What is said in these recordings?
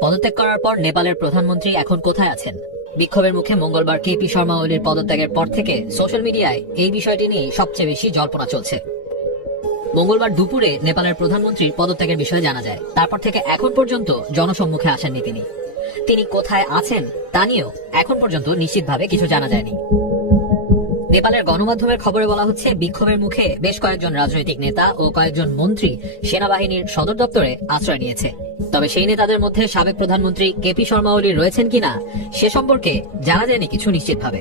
পদত্যাগ করার পর নেপালের প্রধানমন্ত্রী এখন কোথায় আছেন? বিক্ষোভের মুখে মঙ্গলবার কেপি শর্মা ওলির পদত্যাগের পর থেকে সোশ্যাল মিডিয়ায় এই বিষয়টি নিয়ে সবচেয়ে বেশি জল্পনা চলছে। মঙ্গলবার দুপুরে নেপালের প্রধানমন্ত্রীর পদত্যাগের বিষয়ে জানা যায়। তারপর থেকে এখন পর্যন্ত জনসম্মুখে আসেননি তিনি। তিনি কোথায় আছেন তা নিয়েও এখন পর্যন্ত নিশ্চিতভাবে কিছু জানা যায়নি। নেপালের গণমাধ্যমের খবরে বলা হচ্ছে, বিক্ষোভের মুখে বেশ কয়েকজন রাজনৈতিক নেতা ও কয়েকজন মন্ত্রী সেনাবাহিনীর সদর দপ্তরে আশ্রয় নিয়েছে। তবে সেই নেতাদের মধ্যে সাবেক প্রধানমন্ত্রী কেপি শর্মা ওলি রয়েছেন কিনা, সে সম্পর্কে জানা যায়নি কিছু নিশ্চিতভাবে।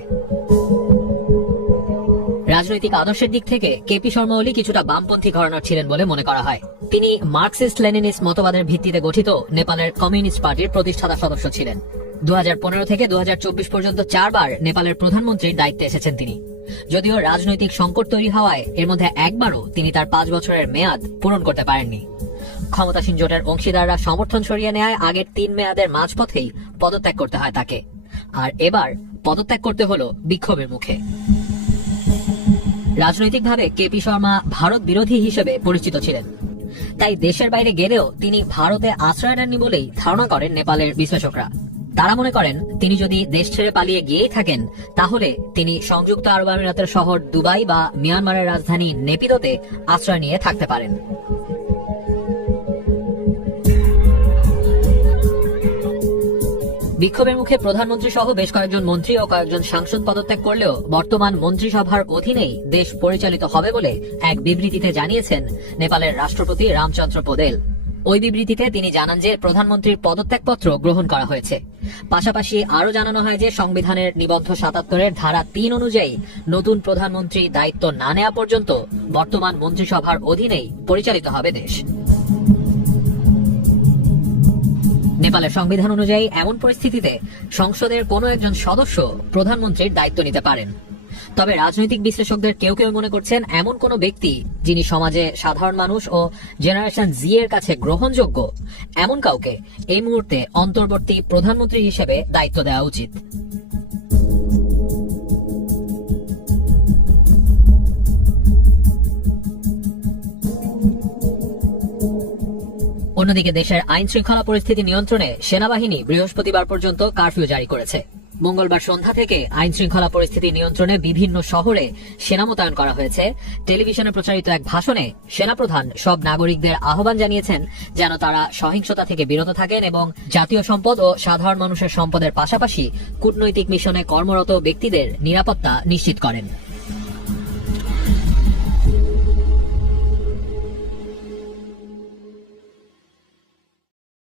রাজনৈতিক আদর্শের দিক থেকে কেপি শর্মা ওলি কিছুটা বামপন্থী ঘরানার ছিলেন বলে মনে করা হয়। তিনি মার্কসিস্ট লেনিনিস্ট মতবাদের ভিত্তিতে গঠিত নেপালের কমিউনিস্ট পার্টির প্রতিষ্ঠাতা সদস্য ছিলেন। দু হাজার পনেরো থেকে দু হাজার চব্বিশ পর্যন্ত চারবার নেপালের প্রধানমন্ত্রীর দায়িত্বে এসেছেন তিনি। যদিও রাজনৈতিক সংকট তৈরি হওয়ায় এর মধ্যে একবারও তিনি তার পাঁচ বছরের মেয়াদ পূরণ করতে পারেননি। ক্ষমতাসীন জোটের অংশীদাররা সমর্থন সরিয়ে নেয় আগের তিন মেয়াদের মাঝপথেই পদত্যাগ করতে হয় তাকে। আর এবার পদত্যাগ করতে হলো বিক্ষোভের মুখে। রাজনৈতিকভাবে কেপি শর্মা ভারত বিরোধী হিসেবে পরিচিত ছিলেন। তাই দেশের বাইরে গেলেও তিনি ভারতে আশ্রয় নেননি বলেই ধারণা করেন নেপালের বিশ্লেষকরা। তারা মনে করেন, তিনি যদি দেশ ছেড়ে পালিয়ে গিয়েই থাকেন, তাহলে তিনি সংযুক্ত আরব আমিরাতের শহর দুবাই বা মিয়ানমারের রাজধানী নেপিদোতে আশ্রয় নিয়ে থাকতে পারেন। বিক্ষোভের মুখে প্রধানমন্ত্রী সহ বেশ কয়েকজন মন্ত্রী ও কয়েকজন সাংসদ পদত্যাগ করলেও বর্তমান মন্ত্রিসভার অধীনেই দেশ পরিচালিত হবে বলে এক বিবৃতিতে জানিয়েছেন নেপালের রাষ্ট্রপতি রামচন্দ্র পোদেল। ওই বিবৃতিতে তিনি জানান যে প্রধানমন্ত্রীর পদত্যাগপত্র গ্রহণ করা হয়েছে। পাশাপাশি আরও জানানো হয় যে সংবিধানের নিবন্ধ সাতাত্তরের ধারা তিন অনুযায়ী নতুন প্রধানমন্ত্রী দায়িত্ব না নেওয়া পর্যন্ত বর্তমান মন্ত্রিসভার অধীনেই পরিচালিত হবে দেশ। নেপালের সংবিধান অনুযায়ী এমন পরিস্থিতিতে সংসদের কোনো একজন সদস্য প্রধানমন্ত্রীর দায়িত্ব নিতে পারেন। তবে রাজনৈতিক বিশ্লেষকদের কেউ কেউ মনে করছেন এমন কোনো ব্যক্তি যিনি সমাজে সাধারণ মানুষ ও জেনারেশন জি এর কাছে গ্রহণযোগ্য। এমন কাউকে এই মুহূর্তে অন্তর্বর্তী প্রধানমন্ত্রী হিসেবে দায়িত্ব দেওয়া উচিত। অন্যদিকে দেশের আইন শৃঙ্খলা পরিস্থিতি নিয়ন্ত্রণে সেনাবাহিনী বৃহস্পতিবার পর্যন্ত কারফিউ জারি করেছে। মঙ্গলবার সন্ধ্যা থেকে আইন শৃঙ্খলা পরিস্থিতি নিয়ন্ত্রণে বিভিন্ন শহরে সেনা মোতায়েন করা হয়েছে। টেলিভিশনে প্রচারিত এক ভাষণে সেনাপ্রধান সব নাগরিকদের আহ্বান জানিয়েছেন যেন তারা সহিংসতা থেকে বিরত থাকেন এবং জাতীয় সম্পদ ও সাধারণ মানুষের সম্পদের পাশাপাশি কূটনৈতিক মিশনে কর্মরত ব্যক্তিদের নিরাপত্তা নিশ্চিত করেন।